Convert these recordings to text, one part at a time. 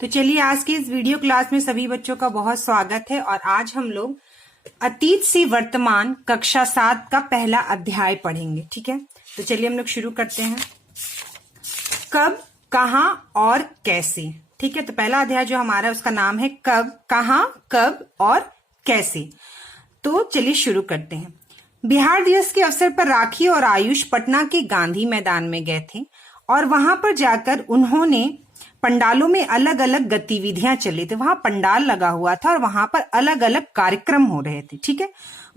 तो चलिए आज की इस वीडियो क्लास में सभी बच्चों का बहुत स्वागत है। और आज हम लोग अतीत से वर्तमान कक्षा 7 का पहला अध्याय पढ़ेंगे। ठीक है, तो चलिए हम लोग शुरू करते हैं। कब, कहां और कैसे। ठीक है, तो पहला अध्याय जो हमारा है उसका नाम है कब, कहां, कब और कैसे। तो चलिए शुरू करते हैं। बिहार दिवस के अवसर पर राखी और आयुष पटना के गांधी मैदान में गए थे और वहां पर जाकर उन्होंने पंडालों में अलग अलग गतिविधियां चली थी। वहां पंडाल लगा हुआ था और वहां पर अलग अलग कार्यक्रम हो रहे थे। ठीक है,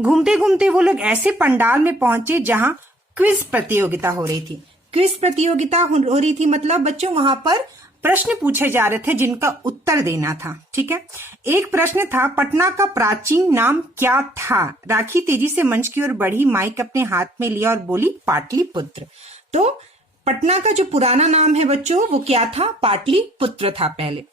घूमते घूमते वो लोग ऐसे पंडाल में पहुंचे जहां क्विज प्रतियोगिता हो रही थी। क्विज प्रतियोगिता हो रही थी मतलब बच्चों वहां पर प्रश्न पूछे जा रहे थे जिनका उत्तर देना था। ठीक है, एक प्रश्न था, पटना का प्राचीन नाम क्या था। राखी तेजी से मंच की ओर बढ़ी, माइक अपने हाथ में लिया और बोली पाटलिपुत्र। तो पटना का जो पुराना नाम है बच्चों वो क्या था, पाटलिपुत्र था पहले।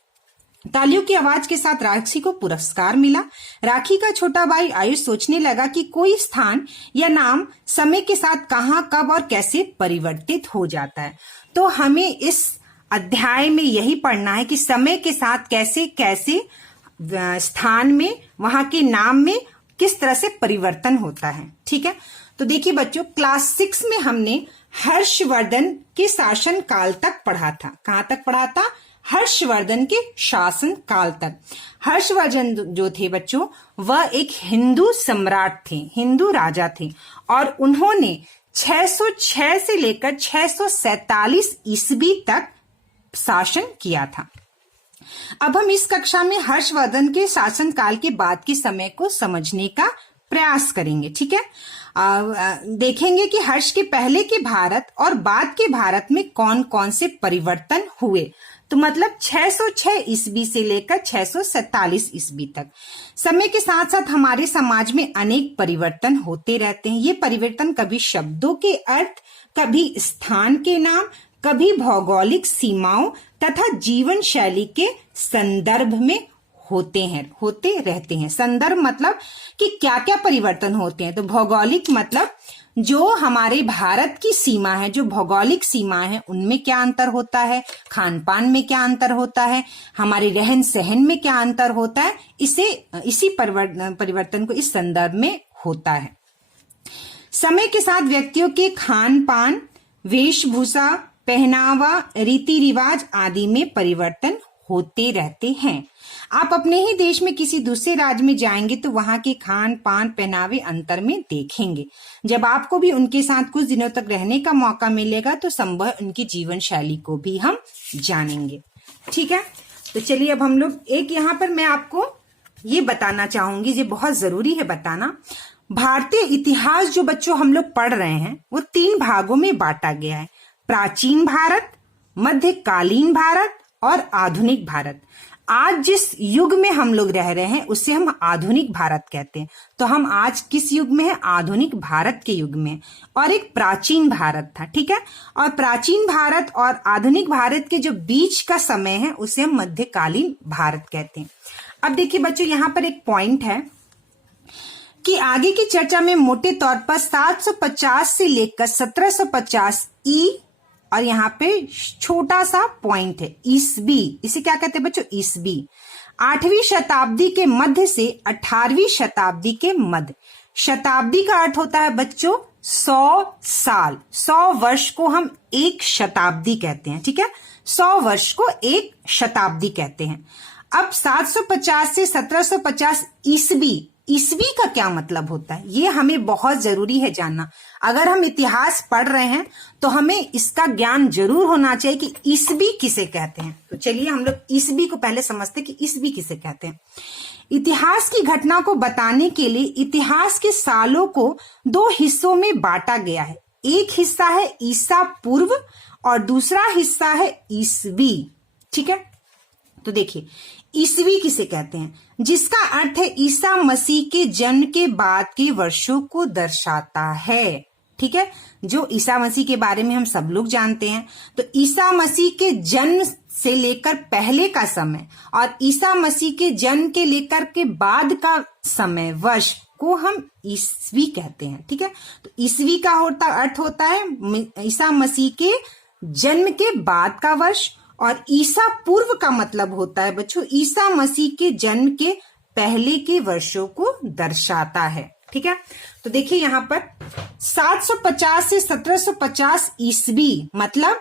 तालियों की आवाज के साथ राखी को पुरस्कार मिला। राखी का छोटा भाई आयुष सोचने लगा कि कोई स्थान या नाम समय के साथ कहां, कब और कैसे परिवर्तित हो जाता है। तो हमें इस अध्याय में यही पढ़ना है कि समय के साथ कैसे कैसे स्थान में, वहां के नाम में किस तरह से परिवर्तन होता है। ठीक है, तो देखिए बच्चों क्लास 6 में हमने हर्षवर्धन के शासन काल तक पढ़ा था। कहां तक पढ़ा था? हर्षवर्धन के शासन काल तक। हर्षवर्धन जो थे बच्चों वह एक हिंदू सम्राट थे, हिंदू राजा थे और उन्होंने 606 से लेकर 647 ईस्वी तक शासन किया था। अब हम इस कक्षा में हर्षवर्धन के शासन काल के बाद के समय को समझने का प्रयास करेंगे। ठीक है, देखेंगे कि हर्ष के पहले के भारत और बाद के भारत में कौन कौन से परिवर्तन हुए। तो मतलब 606 ईस्वी से लेकर 647 ईस्वी तक। समय के साथ साथ हमारे समाज में अनेक परिवर्तन होते रहते हैं। ये परिवर्तन कभी शब्दों के अर्थ, कभी स्थान के नाम, कभी भौगोलिक सीमाओं तथा जीवन शैली के संदर्भ में होते रहते हैं। संदर्भ मतलब कि क्या क्या परिवर्तन होते हैं। तो भौगोलिक मतलब जो हमारे भारत की सीमा है, जो भौगोलिक सीमा है उनमें क्या अंतर होता है, खान पान में क्या अंतर होता है, हमारे रहन सहन में क्या अंतर होता है, इसी परिवर्तन को इस संदर्भ में होता है। समय के साथ व्यक्तियों के खान पान, वेशभूषा, पहनावा, रीति रिवाज आदि में परिवर्तन होते रहते हैं। आप अपने ही देश में किसी दूसरे राज्य में जाएंगे तो वहां के खान पान, पहनावे अंतर में देखेंगे। जब आपको भी उनके साथ कुछ दिनों तक रहने का मौका मिलेगा तो संभव उनकी जीवन शैली को भी हम जानेंगे। ठीक है, तो चलिए अब हम लोग एक यहाँ पर मैं आपको ये बताना चाहूंगी, ये बहुत जरूरी है बताना। भारतीय इतिहास जो बच्चों हम लोग पढ़ रहे हैं वो 3 भागों में बांटा गया है। प्राचीन भारत, मध्यकालीन भारत और आधुनिक भारत। आज जिस युग में हम लोग रह रहे हैं उसे हम आधुनिक भारत कहते हैं। तो हम आज किस युग में हैं? आधुनिक भारत के युग में। और एक प्राचीन भारत था। ठीक है, और प्राचीन भारत और आधुनिक भारत के जो बीच का समय है उसे हम मध्यकालीन भारत कहते हैं। अब देखिए बच्चों यहाँ पर एक पॉइंट है कि आगे की चर्चा में मोटे तौर पर 750 से लेकर 1750 और यहाँ पे छोटा सा पॉइंट है ईस्वी, इसे क्या कहते हैं बच्चों? ईस्वी। 8वीं शताब्दी के मध्य से 18वीं शताब्दी के मध्य। शताब्दी का अर्थ होता है बच्चों 100 साल। 100 वर्ष को हम एक शताब्दी कहते हैं। ठीक है, 100 वर्ष को एक शताब्दी कहते हैं। अब 750 से 1750 ईस्वी, ईस्वी का क्या मतलब होता है ये हमें बहुत जरूरी है जानना। अगर हम इतिहास पढ़ रहे हैं तो हमें इसका ज्ञान जरूर होना चाहिए कि ईस्वी किसे कहते हैं। तो चलिए हम लोग ईस्वी को पहले समझते हैं कि ईस्वी किसे कहते हैं। इतिहास की घटना को बताने के लिए इतिहास के सालों को 2 हिस्सों में बांटा गया है। एक हिस्सा है ईसा पूर्व और दूसरा हिस्सा है ईस्वी। ठीक है, तो देखिए ईस्वी किसे कहते हैं? जिसका अर्थ है ईसा मसीह के जन्म के बाद के वर्षों को दर्शाता है। ठीक है, जो ईसा मसीह के बारे में हम सब लोग जानते हैं। तो ईसा मसीह के जन्म से लेकर पहले का समय और ईसा मसीह के जन्म के लेकर के बाद का समय, वर्ष को हम ईस्वी कहते हैं। ठीक है, तो ईस्वी का अर्थ होता है ईसा मसीह के जन्म के बाद का वर्ष और ईसा पूर्व का मतलब होता है बच्चों ईसा मसीह के जन्म के पहले के वर्षों को दर्शाता है। ठीक है, तो देखिए यहाँ पर 750 से 1750 ईस्वी मतलब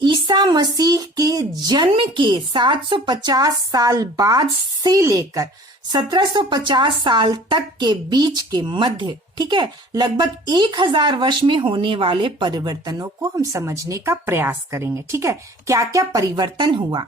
ईसा मसीह के जन्म के 750 साल बाद से लेकर 1750 साल तक के बीच के मध्य, ठीक है, लगभग 1000 वर्ष में होने वाले परिवर्तनों को हम समझने का प्रयास करेंगे। ठीक है, क्या क्या परिवर्तन हुआ।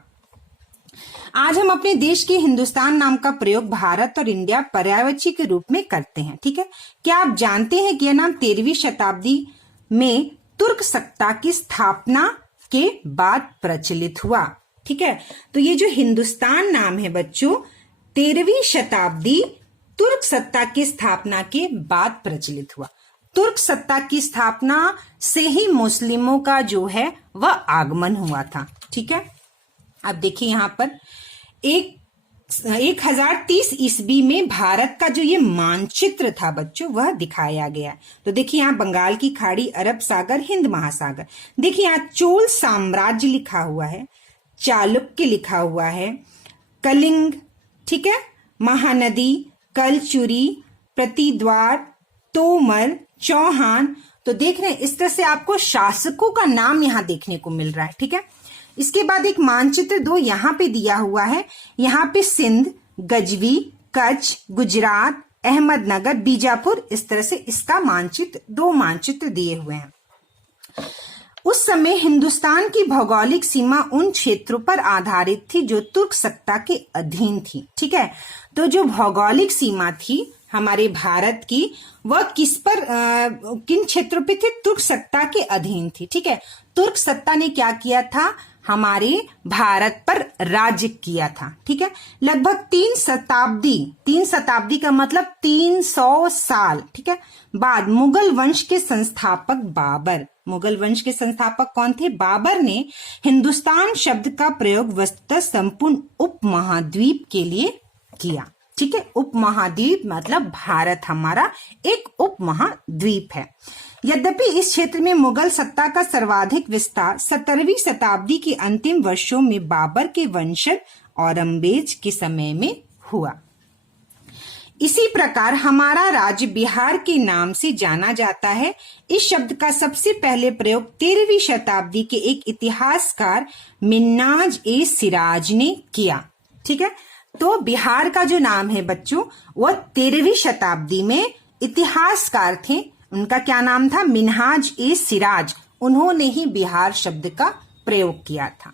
आज हम अपने देश के हिंदुस्तान नाम का प्रयोग भारत और इंडिया पर्यायवाची के रूप में करते हैं। ठीक है, क्या आप जानते हैं कि यह नाम 13वीं शताब्दी में तुर्क सत्ता की स्थापना के बाद प्रचलित हुआ। ठीक है, तो ये जो हिंदुस्तान नाम है बच्चों 13वीं शताब्दी तुर्क सत्ता की स्थापना के बाद प्रचलित हुआ। तुर्क सत्ता की स्थापना से ही मुस्लिमों का जो है वह आगमन हुआ था। ठीक है, अब देखिए यहाँ पर 1030 ईस्वी में भारत का जो ये मानचित्र था बच्चों वह दिखाया गया। तो देखिए यहाँ बंगाल की खाड़ी, अरब सागर, हिंद महासागर। देखिए यहाँ चोल साम्राज्य लिखा हुआ है, चालुक्य लिखा हुआ है, कलिंग, ठीक है, महानदी, कलचुरी, प्रतिद्वार, तोमर, चौहान। तो देख रहे हैं इस तरह से आपको शासकों का नाम यहाँ देखने को मिल रहा है। ठीक है, इसके बाद एक मानचित्र 2 यहाँ पे दिया हुआ है। यहाँ पे सिंध, गजवी, कच्छ, गुजरात, अहमदनगर, बीजापुर, इस तरह से इसका मानचित्र 2 मानचित्र दिए हुए हैं। उस समय हिंदुस्तान की भौगोलिक सीमा उन क्षेत्रों पर आधारित थी जो तुर्क सत्ता के अधीन थी। ठीक है, तो जो भौगोलिक सीमा थी हमारे भारत की वह किन क्षेत्रों पे थी? तुर्क सत्ता के अधीन थी। ठीक है, तुर्क सत्ता ने क्या किया था? हमारे भारत पर राज्य किया था। ठीक है, लगभग 3 शताब्दी का मतलब 300 साल, ठीक है, बाद मुगल वंश के संस्थापक कौन थे? बाबर ने हिंदुस्तान शब्द का प्रयोग वस्तुतः संपूर्ण उपमहाद्वीप के लिए किया। ठीक है, उपमहाद्वीप मतलब भारत हमारा एक उपमहाद्वीप है। यद्यपि इस क्षेत्र में मुगल सत्ता का सर्वाधिक विस्तार 17वीं शताब्दी के अंतिम वर्षों में बाबर के वंशज औरंगजेब के समय में हुआ। इसी प्रकार हमारा राज्य बिहार के नाम से जाना जाता है। इस शब्द का सबसे पहले प्रयोग 13वीं शताब्दी के एक इतिहासकार मिन्हाज ए सिराज ने किया। ठीक है, तो बिहार का जो नाम है बच्चों वह 13वीं शताब्दी में इतिहासकार थे, उनका क्या नाम था? मिन्हाज ए सिराज। उन्होंने ही बिहार शब्द का प्रयोग किया था।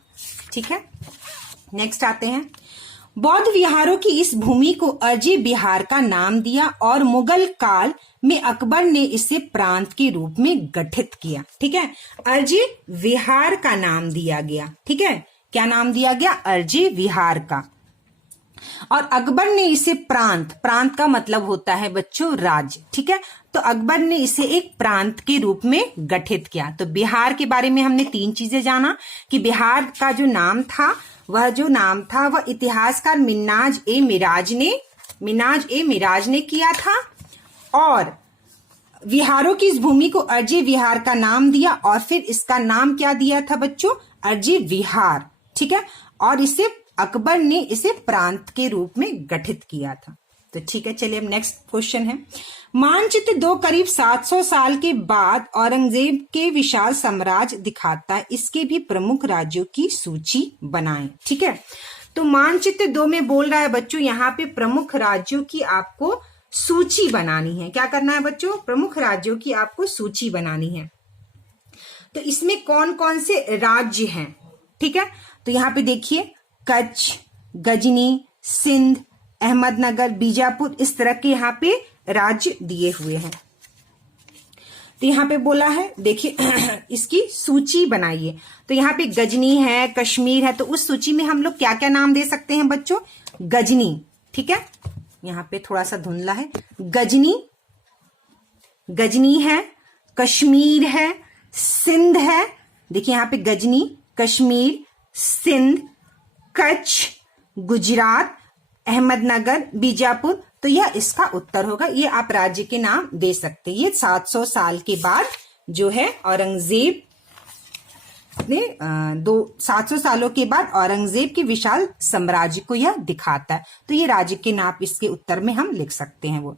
ठीक है, नेक्स्ट आते हैं। बौद्ध विहारों की इस भूमि को अर्जे बिहार का नाम दिया और मुगल काल में अकबर ने इसे प्रांत के रूप में गठित किया। ठीक है, अर्जे विहार का नाम दिया गया। ठीक है, क्या नाम दिया गया? अर्जे विहार का। और अकबर ने इसे प्रांत का मतलब होता है बच्चों राज्य। ठीक है, तो अकबर ने इसे एक प्रांत के रूप में गठित किया। तो बिहार के बारे में हमने 3 चीजें जाना कि बिहार का जो नाम था वह इतिहासकार मिन्हाज ए मिराज ने किया था और विहारों की इस भूमि को अर्जे विहार का नाम दिया और फिर इसका नाम क्या दिया था बच्चों? अर्जे विहार। ठीक है, और अकबर ने इसे प्रांत के रूप में गठित किया था। तो ठीक है, चलिए अब नेक्स्ट क्वेश्चन है। मानचित्र 2 करीब 700 साल के बाद औरंगजेब के विशाल साम्राज्य दिखाता है। इसके भी प्रमुख राज्यों की सूची बनाएं। ठीक है, तो मानचित्र 2 में बोल रहा है बच्चों यहाँ पे प्रमुख राज्यों की आपको सूची बनानी है। क्या करना है बच्चों? प्रमुख राज्यों की आपको सूची बनानी है। तो इसमें कौन कौन से राज्य हैं? ठीक है, तो यहाँ पे देखिए कच्छ, गजनी, सिंध, अहमदनगर, बीजापुर, इस तरह के यहाँ पे राज्य दिए हुए हैं। तो यहाँ पे बोला है देखिए इसकी सूची बनाइए। तो यहाँ पे गजनी है, कश्मीर है, तो उस सूची में हम लोग क्या क्या नाम दे सकते हैं बच्चों? गजनी। ठीक है, यहाँ पे थोड़ा सा धुंधला है। गजनी है, कश्मीर है, सिंध है। देखिए यहाँ पे गजनी, कश्मीर, सिंध, कच्छ, गुजरात, अहमदनगर, बीजापुर। तो यह इसका उत्तर होगा। ये आप राज्य के नाम दे सकते हैं। ये 700 साल के बाद जो है औरंगजेब 700 सालों के बाद औरंगजेब के विशाल साम्राज्य को यह दिखाता है। तो ये राज्य के नाम इसके उत्तर में हम लिख सकते हैं। वो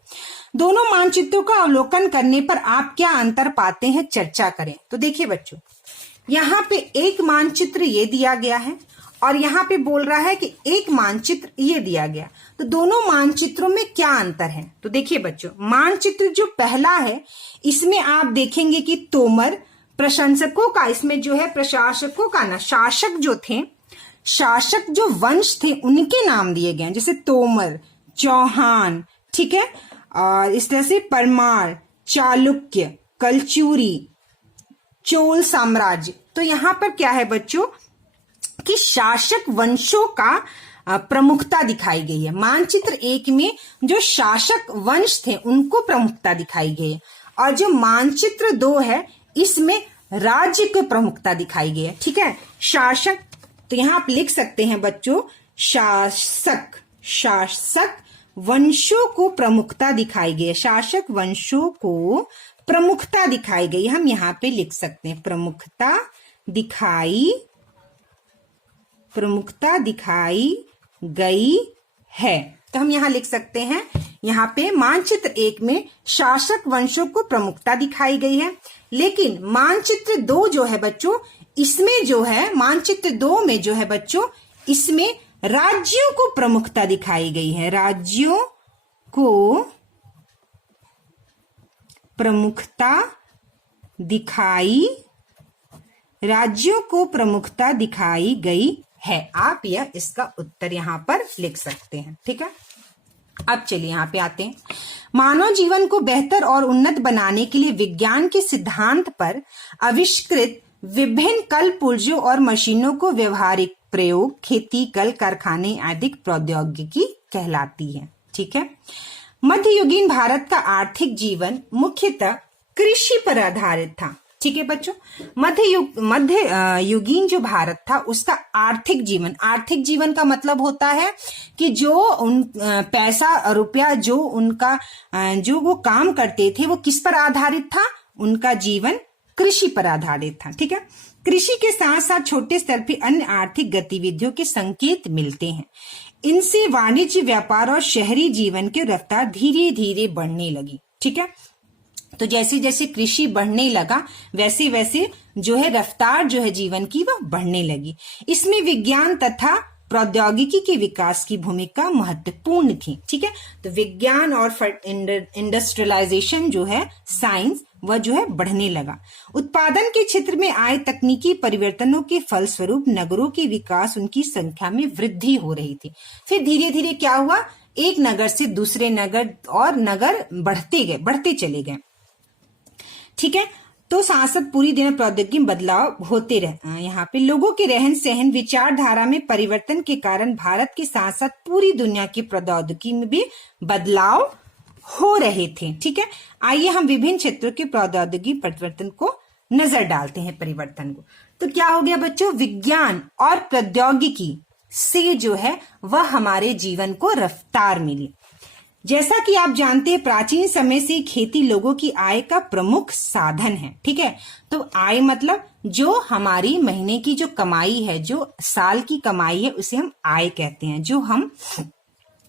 दोनों मानचित्रों का अवलोकन करने पर आप क्या अंतर पाते हैं, चर्चा करें। तो देखिए बच्चों, यहाँ पे एक मानचित्र ये दिया गया है और यहाँ पे बोल रहा है कि एक मानचित्र ये दिया गया। तो दोनों मानचित्रों में क्या अंतर है। तो देखिए बच्चों, मानचित्र जो पहला है इसमें आप देखेंगे कि तोमर प्रशंसकों का, इसमें जो है प्रशासकों का ना, शासक जो थे, शासक जो वंश थे उनके नाम दिए गए, जैसे तोमर, चौहान, ठीक है, और इस तरह से परमार, चालुक्य, कलचुरी, चोल साम्राज्य। तो यहाँ पर क्या है बच्चों कि शासक वंशों का प्रमुखता दिखाई गई है। मानचित्र 1 में जो शासक वंश थे उनको प्रमुखता दिखाई गई है और जो मानचित्र 2 है इसमें राज्य को प्रमुखता दिखाई गई है। ठीक है, शासक, तो यहां आप लिख सकते हैं बच्चों शासक, शासक वंशों को प्रमुखता दिखाई गई है, शासक वंशों को प्रमुखता दिखाई गई, हम यहां पे लिख सकते हैं प्रमुखता दिखाई गई है। तो हम यहां लिख सकते हैं, यहाँ पे मानचित्र 1 में शासक वंशों को प्रमुखता दिखाई गई है, लेकिन मानचित्र 2 जो है बच्चों, इसमें जो है मानचित्र 2 में जो है बच्चों, इसमें राज्यों को प्रमुखता दिखाई गई है, राज्यों को प्रमुखता दिखाई गई है। आप यह इसका उत्तर यहां पर लिख सकते हैं। ठीक है, अब चलिए यहाँ पे आते हैं। मानव जीवन को बेहतर और उन्नत बनाने के लिए विज्ञान के सिद्धांत पर आविष्कृत विभिन्न कल पुर्जों और मशीनों को व्यवहारिक प्रयोग, खेती, कल कारखाने आदि प्रौद्योगिकी कहलाती है। ठीक है, मध्ययुगीन भारत का आर्थिक जीवन मुख्यतः कृषि पर आधारित था। ठीक है बच्चों, मध्ययुगीन जो भारत था उसका आर्थिक जीवन का मतलब होता है कि जो पैसा रुपया जो उनका जो वो काम करते थे वो किस पर आधारित था, उनका जीवन कृषि पर आधारित था। ठीक है, कृषि के साथ साथ छोटे स्तर पर अन्य आर्थिक गतिविधियों के संकेत मिलते हैं। इनसे वाणिज्य, व्यापार और शहरी जीवन की रफ्तार धीरे धीरे बढ़ने लगी। ठीक है, तो जैसे जैसे कृषि बढ़ने लगा वैसे वैसे जो है रफ्तार जो है जीवन की वह बढ़ने लगी। इसमें विज्ञान तथा प्रौद्योगिकी के विकास की भूमिका महत्वपूर्ण थी। ठीक है, तो विज्ञान और इंडस्ट्रियलाइजेशन जो है, साइंस, वह जो है बढ़ने लगा। उत्पादन के क्षेत्र में आए तकनीकी परिवर्तनों के फलस्वरूप नगरों के विकास, उनकी संख्या में वृद्धि हो रही थी। फिर धीरे धीरे क्या हुआ, एक नगर से दूसरे नगर और नगर बढ़ते चले गए। ठीक है, तो सांसद पूरी दिन प्रौद्योगिकी बदलाव होते रहे। यहाँ पे लोगों के रहन सहन, विचारधारा में परिवर्तन के कारण भारत के साथ साथ पूरी दुनिया की प्रौद्योगिकी में भी बदलाव हो रहे थे। ठीक है, आइए हम विभिन्न क्षेत्रों के प्रौद्योगिकी परिवर्तन को नजर डालते हैं, परिवर्तन को। तो क्या हो गया बच्चों, विज्ञान और प्रौद्योगिकी से जो है वह हमारे जीवन को रफ्तार मिली। जैसा कि आप जानते हैं प्राचीन समय से खेती लोगों की आय का प्रमुख साधन है। ठीक है, तो आय मतलब जो हमारी महीने की जो कमाई है, जो साल की कमाई है, उसे हम आय कहते हैं, जो हम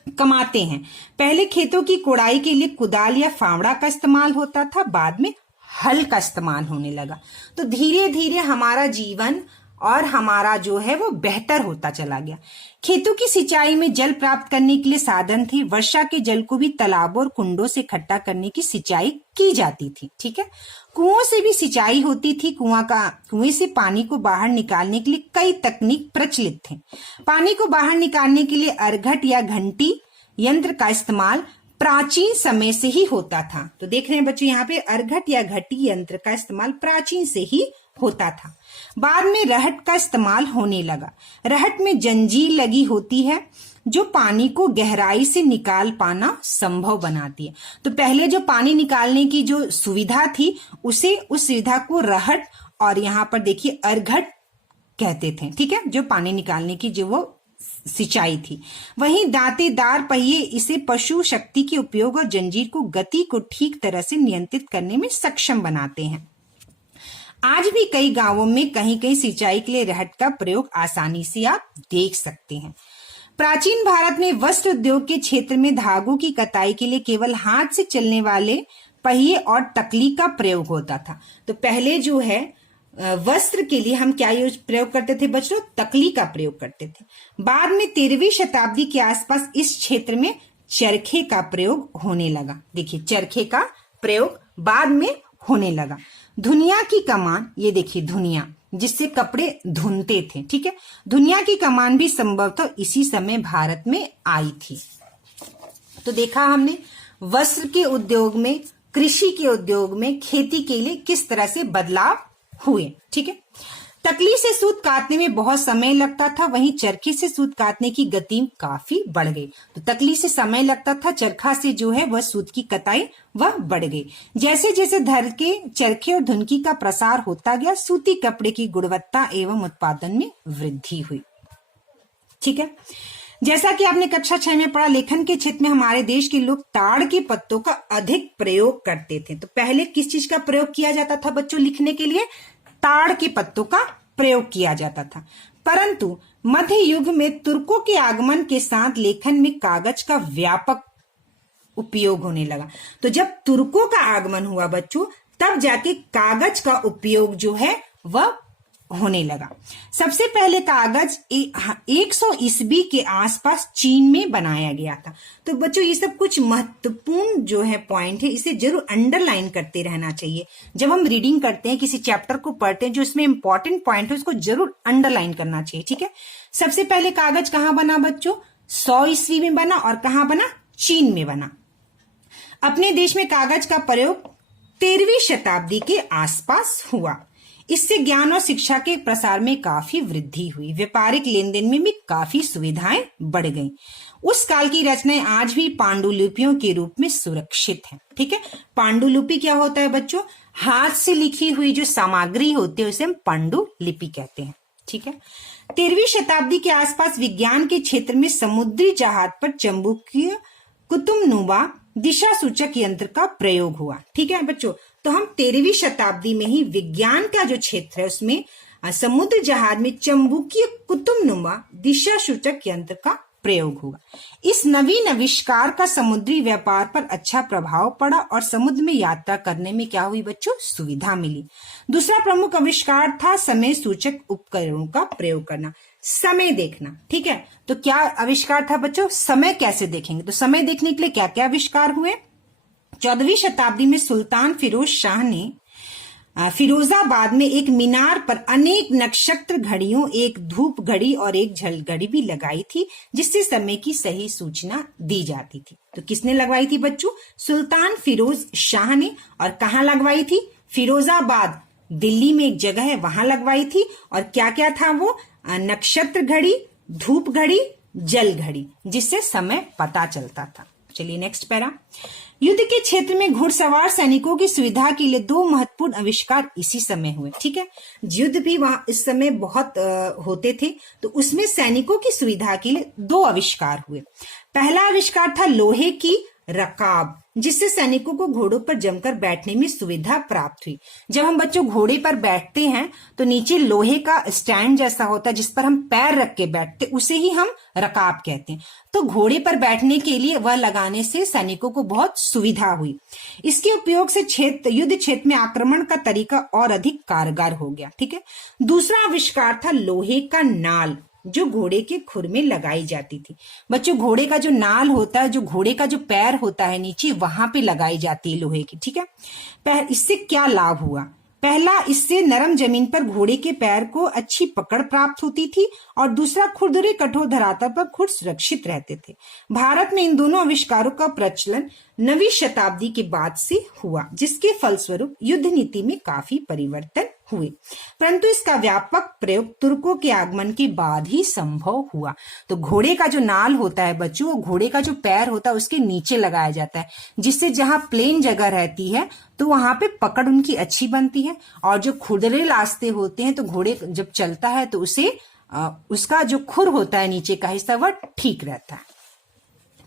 कमाते हैं। पहले खेतों की कोड़ाई के लिए कुदाल या फावड़ा का इस्तेमाल होता था, बाद में हल का इस्तेमाल होने लगा। तो धीरे धीरे हमारा जीवन और हमारा जो है वो बेहतर होता चला गया। खेतों की सिंचाई में जल प्राप्त करने के लिए साधन थे। वर्षा के जल को भी तालाबों और कुंडों से इकट्ठा करने की सिंचाई की जाती थी। ठीक है, कुओं से भी सिंचाई होती थी। कुएं से पानी को बाहर निकालने के लिए कई तकनीक प्रचलित थे। पानी को बाहर निकालने के लिए अर्घट या घंटी यंत्र का इस्तेमाल प्राचीन समय से ही होता था। तो देख रहे हैं बच्चों, यहाँ पे अर्घट या घटी यंत्र का इस्तेमाल प्राचीन से ही होता था। बाद में रहट का इस्तेमाल होने लगा। रहट में जंजीर लगी होती है जो पानी को गहराई से निकाल पाना संभव बनाती है। तो पहले जो पानी निकालने की जो सुविधा थी उस सुविधा को रहट और यहाँ पर देखिए अर्घट कहते थे। ठीक है, जो पानी निकालने की जो वो सिंचाई थी। वहीं दांतेदार पहिए इसे पशु शक्ति के उपयोग और जंजीर को गति को ठीक तरह से नियंत्रित करने में सक्षम बनाते हैं। आज भी कई गांवों में कहीं कहीं सिंचाई के लिए रहट का प्रयोग आसानी से आप देख सकते हैं। प्राचीन भारत में वस्त्र उद्योग के क्षेत्र में धागों की कताई के लिए केवल हाथ से चलने वाले पहिए और तकली का प्रयोग होता था। तो पहले जो है वस्त्र के लिए हम क्या प्रयोग करते थे बच्चों? तकली का प्रयोग करते थे। बाद में 13वीं शताब्दी के आसपास इस क्षेत्र में चरखे का प्रयोग होने लगा। देखिए, चरखे का प्रयोग बाद में होने लगा। धुनिया की कमान, ये देखिए धुनिया, जिससे कपड़े धुनते थे, ठीक है। धुनिया की कमान भी संभवतः इसी समय भारत में आई थी। तो देखा हमने वस्त्र के उद्योग में, कृषि के उद्योग में, खेती के लिए किस तरह से बदलाव हुए, ठीक है। तकली से सूत काटने में बहुत समय लगता था, वहीं चरखे से सूत काटने की गति काफी बढ़ गई। तो तकली से समय लगता था, चरखा से जो है वह सूत की कताई वह बढ़ गई। जैसे जैसे धर के चरखे और धुनकी का प्रसार होता गया, सूती कपड़े की गुणवत्ता एवं उत्पादन में वृद्धि हुई, ठीक है। जैसा कि आपने कक्षा 6 में पढ़ा, लेखन के क्षेत्र में हमारे देश के लोग ताड़ के पत्तों का अधिक प्रयोग करते थे। तो पहले किस चीज का प्रयोग किया जाता था बच्चों लिखने के लिए? ताड़ के पत्तों का प्रयोग किया जाता था। परंतु मध्य युग में तुर्कों के आगमन के साथ लेखन में कागज का व्यापक उपयोग होने लगा। तो जब तुर्कों का आगमन हुआ बच्चों, तब जाके कागज का उपयोग जो है वह होने लगा। सबसे पहले कागज 100 ईस्वी के आसपास चीन में बनाया गया था। तो बच्चों ये सब कुछ महत्वपूर्ण जो है पॉइंट है, इसे जरूर अंडरलाइन करते रहना चाहिए। जब हम रीडिंग करते हैं, किसी चैप्टर को पढ़ते हैं, जो इसमें इंपॉर्टेंट पॉइंट है उसको जरूर अंडरलाइन करना चाहिए, ठीक है। सबसे पहले कागज कहाँ बना बच्चों? 100 ईस्वी में बना। और कहाँ बना? चीन में बना। अपने देश में कागज का प्रयोग 13वीं शताब्दी के आसपास हुआ। इससे ज्ञान और शिक्षा के प्रसार में काफी वृद्धि हुई। व्यापारिक लेन देन में भी काफी सुविधाएं बढ़ गईं। उस काल की रचनाएं आज भी पांडुलिपियों के रूप में सुरक्षित हैं, ठीक है। पांडुलिपि क्या होता है बच्चों? हाथ से लिखी हुई जो सामग्री होती है उसे हम पांडुलिपि कहते हैं, ठीक है। 13वीं शताब्दी के आसपास विज्ञान के क्षेत्र में समुद्री जहाज पर चुंबकीय कुतुबनुमा दिशा सूचक यंत्र का प्रयोग हुआ, ठीक है बच्चों। तो हम 13वीं शताब्दी में ही विज्ञान का जो क्षेत्र है उसमें समुद्र जहाज में चुंबकीय कुतुबनुमा दिशा सूचक यंत्र का प्रयोग हुआ। इस नवीन आविष्कार का समुद्री व्यापार पर अच्छा प्रभाव पड़ा और समुद्र में यात्रा करने में क्या हुई बच्चों? सुविधा मिली। दूसरा प्रमुख आविष्कार था समय सूचक उपकरणों का प्रयोग करना, समय देखना, ठीक है। तो क्या आविष्कार था बच्चों? समय कैसे देखेंगे? तो समय देखने के लिए क्या क्या आविष्कार हुए? 14वीं शताब्दी में सुल्तान फिरोज शाह ने फिरोजाबाद में एक मीनार पर अनेक नक्षत्र घड़ियों, एक धूप घड़ी और एक झल घड़ी भी लगाई थी, जिससे समय की सही सूचना दी जाती थी। तो किसने लगवाई थी बच्चों? सुल्तान फिरोज शाह ने। और कहाँ लगवाई थी? फिरोजाबाद, दिल्ली में एक जगह है, वहां लगवाई थी। और क्या क्या था वो? नक्षत्र घड़ी, धूप घड़ी, जल घड़ी, जिससे समय पता चलता था। चलिए नेक्स्ट पैरा। युद्ध के क्षेत्र में घुड़सवार सैनिकों की सुविधा के लिए 2 महत्वपूर्ण आविष्कार इसी समय हुए, ठीक है। युद्ध भी वहां इस समय बहुत होते थे, तो उसमें सैनिकों की सुविधा के लिए 2 आविष्कार हुए। पहला आविष्कार था लोहे की रकाब, जिससे सैनिकों को घोड़ों पर जमकर बैठने में सुविधा प्राप्त हुई। जब हम बच्चों घोड़े पर बैठते हैं तो नीचे लोहे का स्टैंड जैसा होता है जिस पर हम पैर रख के बैठते, उसे ही हम रकाब कहते हैं। तो घोड़े पर बैठने के लिए वह लगाने से सैनिकों को बहुत सुविधा हुई। इसके उपयोग से युद्ध क्षेत्र में आक्रमण का तरीका और अधिक कारगर हो गया, ठीक है। दूसरा आविष्कार था लोहे का नाल, जो घोड़े के खुर में लगाई जाती थी। बच्चों घोड़े का जो नाल होता है, जो घोड़े का जो पैर होता है नीचे, वहां पे लगाई जाती है लोहे की, ठीक है। इससे क्या लाभ हुआ? पहला, इससे नरम जमीन पर घोड़े के पैर को अच्छी पकड़ प्राप्त होती थी। और दूसरा, खुरदुरे कठोर धरातल पर घुड़ सुरक्षित रहते थे। भारत में इन दोनों आविष्कारों का प्रचलन 9वीं शताब्दी के बाद से हुआ, जिसके फलस्वरूप युद्ध नीति में काफी परिवर्तन हुए। परंतु इसका व्यापक प्रयोग तुर्कों के आगमन के बाद ही संभव हुआ। तो घोड़े का जो नाल होता है बच्चों, वो घोड़े का जो पैर होता है उसके नीचे लगाया जाता है, जिससे जहां प्लेन जगह रहती है तो वहां पे पकड़ उनकी अच्छी बनती है। और जो खुरदरे रास्ते होते हैं तो घोड़े जब चलता है तो उसे उसका जो खुर होता है नीचे का हिस्सा वह ठीक रहता है।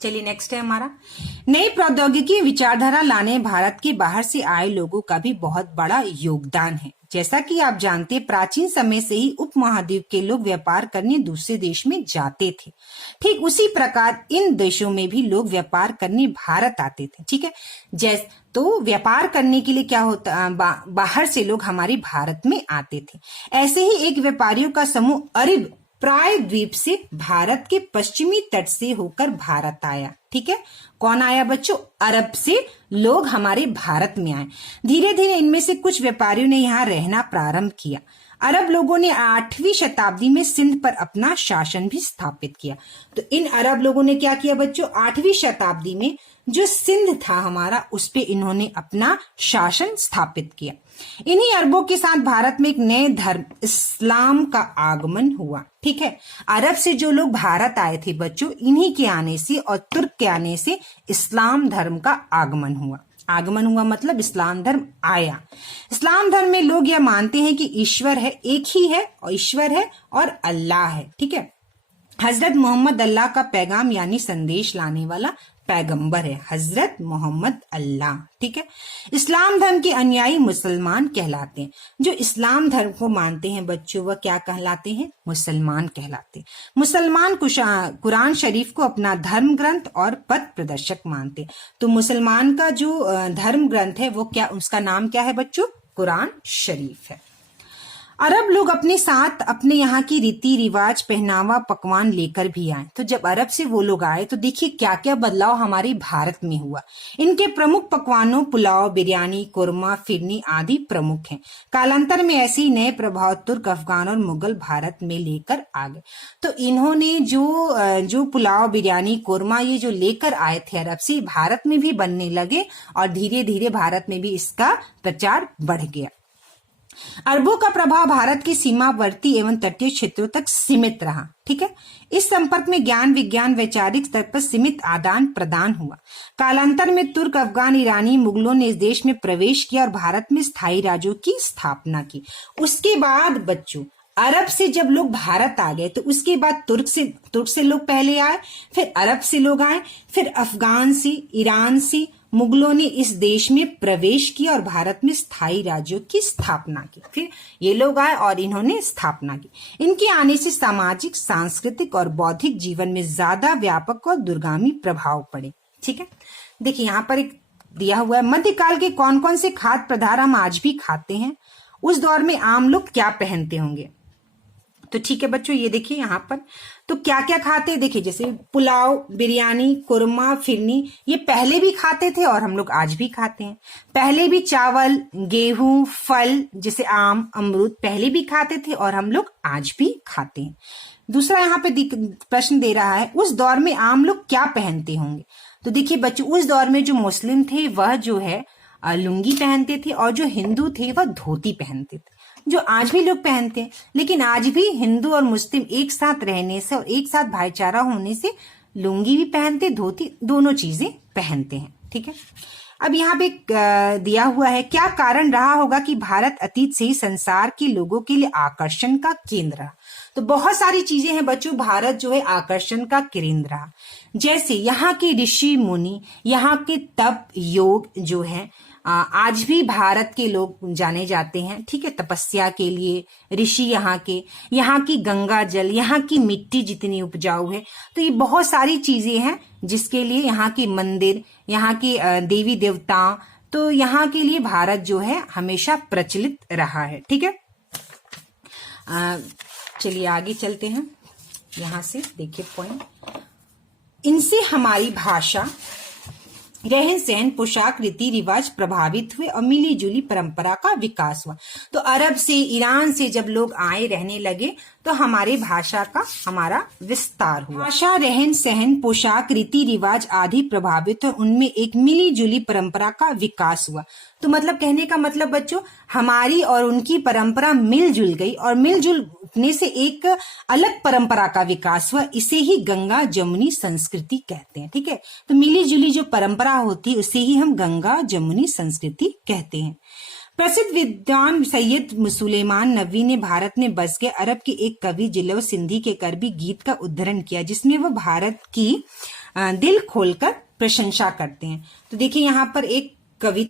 चलिए नेक्स्ट है हमारा, नई प्रौद्योगिकी विचारधारा लाने भारत के बाहर से आए लोगों का भी बहुत बड़ा योगदान है। जैसा कि आप जानते हैं प्राचीन समय से ही उपमहाद्वीप के लोग व्यापार करने दूसरे देश में जाते थे। ठीक उसी प्रकार इन देशों में भी लोग व्यापार करने भारत आते थे। ठीक है, तो व्यापार करने के लिए क्या होता, बाहर से लोग हमारे भारत में आते थे। ऐसे ही एक व्यापारियों का समूह अरब प्रायद्वीप से भारत के पश्चिमी तट से होकर भारत आया। ठीक है, कौन आया बच्चों? अरब से लोग हमारे भारत में आए। धीरे धीरे इनमें से कुछ व्यापारियों ने यहाँ रहना प्रारंभ किया। अरब लोगों ने 8वीं शताब्दी में सिंध पर अपना शासन भी स्थापित किया। तो इन अरब लोगों ने क्या किया बच्चों? 8वीं शताब्दी में जो सिंध था हमारा, उस पे इन्होंने अपना शासन स्थापित किया। इन्हीं अरबों के साथ भारत में एक नए धर्म इस्लाम का आगमन हुआ। ठीक है, अरब से जो लोग भारत आए थे बच्चों, इन्हीं के आने से और तुर्क के आने से इस्लाम धर्म का आगमन हुआ। आगमन हुआ मतलब इस्लाम धर्म आया। इस्लाम धर्म में लोग यह मानते हैं कि ईश्वर है, एक ही है और ईश्वर है और अल्लाह है। ठीक है, हजरत मोहम्मद अल्लाह का पैगाम यानी संदेश लाने वाला पैगंबर है, हजरत मोहम्मद अल्लाह। ठीक है, इस्लाम धर्म के अनुयायी मुसलमान कहलाते हैं। जो इस्लाम धर्म को मानते हैं बच्चों, वह क्या कहलाते हैं? मुसलमान कहलाते हैं। मुसलमान कुरान शरीफ को अपना धर्म ग्रंथ और पथ प्रदर्शक मानते हैं। तो मुसलमान का जो धर्म ग्रंथ है वो क्या, उसका नाम क्या है बच्चों? कुरान शरीफ है। अरब लोग अपने साथ अपने यहाँ की रीति रिवाज, पहनावा, पकवान लेकर भी आए। तो जब अरब से वो लोग आए तो देखिए क्या क्या बदलाव हमारे भारत में हुआ। इनके प्रमुख पकवानों पुलाव, बिरयानी, कोरमा, फिरनी आदि प्रमुख हैं। कालांतर में ऐसे ही नए प्रभाव तुर्क, अफगान और मुगल भारत में लेकर आ गए। तो इन्होंने जो पुलाव, बिरयानी, कोरमा ये जो लेकर आए थे अरब से, भारत में भी बनने लगे और धीरे धीरे भारत में भी इसका प्रचार बढ़ गया। अरबों का प्रभाव भारत की सीमावर्ती एवं तटीय क्षेत्रों तक सीमित रहा। ठीक है, इस संपर्क में ज्ञान, विज्ञान, वैचारिक स्तर पर सीमित आदान प्रदान हुआ। कालांतर में तुर्क, अफगान, ईरानी, मुगलों ने इस देश में प्रवेश किया और भारत में स्थायी राज्यों की स्थापना की। उसके बाद बच्चों अरब से जब लोग भारत आ गए तो उसके बाद तुर्क से लोग पहले आए, फिर अरब से लोग आए, फिर अफगान से, ईरान से मुगलों ने इस देश में प्रवेश किया और भारत में स्थायी राज्यों की स्थापना की। फिर ये लोग आए और इन्होंने स्थापना की। इनके आने से सामाजिक, सांस्कृतिक और बौद्धिक जीवन में ज्यादा व्यापक और दूरगामी प्रभाव पड़े। ठीक है, देखिए यहाँ पर एक दिया हुआ है, मध्यकाल के कौन कौन से खाद्य पदार्थ हम आज भी खाते हैं, उस दौर में आम लोग क्या पहनते होंगे। तो ठीक है बच्चों, ये देखिए यहाँ पर तो क्या क्या खाते हैं। देखिए जैसे पुलाव, बिरयानी, कुरमा, फिरनी, ये पहले भी खाते थे और हम लोग आज भी खाते हैं। पहले भी चावल, गेहूं, फल जैसे आम, अमरूद पहले भी खाते थे और हम लोग आज भी खाते हैं। दूसरा यहाँ पे प्रश्न दे रहा है, उस दौर में आम लोग क्या पहनते होंगे। तो देखिए बच्चों, उस दौर में जो मुस्लिम थे वह जो है लुंगी पहनते थे और जो हिंदू थे वह धोती पहनते थे, जो आज भी लोग पहनते हैं। लेकिन आज भी हिंदू और मुस्लिम एक साथ रहने से और एक साथ भाईचारा होने से लुंगी भी पहनते, धोती दोनों चीजें पहनते हैं। ठीक है, अब यहाँ पे दिया हुआ है, क्या कारण रहा होगा कि भारत अतीत से ही संसार के लोगों के लिए आकर्षण का केंद्र रहा। तो बहुत सारी चीजें हैं बच्चों, भारत जो है आकर्षण का केंद्र रहा। जैसे यहाँ के ऋषि मुनि, यहाँ के तप योग जो है आज भी भारत के लोग जाने जाते हैं। ठीक है, तपस्या के लिए ऋषि यहाँ की गंगा जल, यहाँ की मिट्टी जितनी उपजाऊ है, तो ये बहुत सारी चीजें हैं जिसके लिए यहाँ के मंदिर, यहाँ के देवी देवताओं, तो यहाँ के लिए भारत जो है हमेशा प्रचलित रहा है। ठीक है, चलिए आगे चलते हैं। यहाँ से देखिए पॉइंट, इनसे हमारी भाषा, रहन सहन, पोशाक, रीति रिवाज प्रभावित हुए और मिली जुली परंपरा का विकास हुआ। तो अरब से, ईरान से जब लोग आए, रहने लगे, तो हमारे भाषा का हमारा विस्तार हुआ। भाषा, रहन सहन, पोशाक, रीति रिवाज आदि प्रभावित और उनमें एक मिली जुली परंपरा का विकास हुआ। तो मतलब कहने का मतलब बच्चों, हमारी और उनकी परंपरा मिलजुल गई और मिलजुलने से एक अलग परंपरा का विकास हुआ। इसे ही गंगा जमुनी संस्कृति कहते हैं। ठीक है, तो मिली जुली जो परंपरा होती है उसे ही हम गंगा जमुनी संस्कृति कहते हैं। प्रसिद्ध विद्वान सैयद सुलेमान नबी ने भारत में बस गए अरब के एक कवि जिलो सिंधी के करबी गीत का उद्धरण किया, जिसमें वह भारत की दिल खोलकर प्रशंसा करते हैं। तो देखिए यहाँ पर एक कवि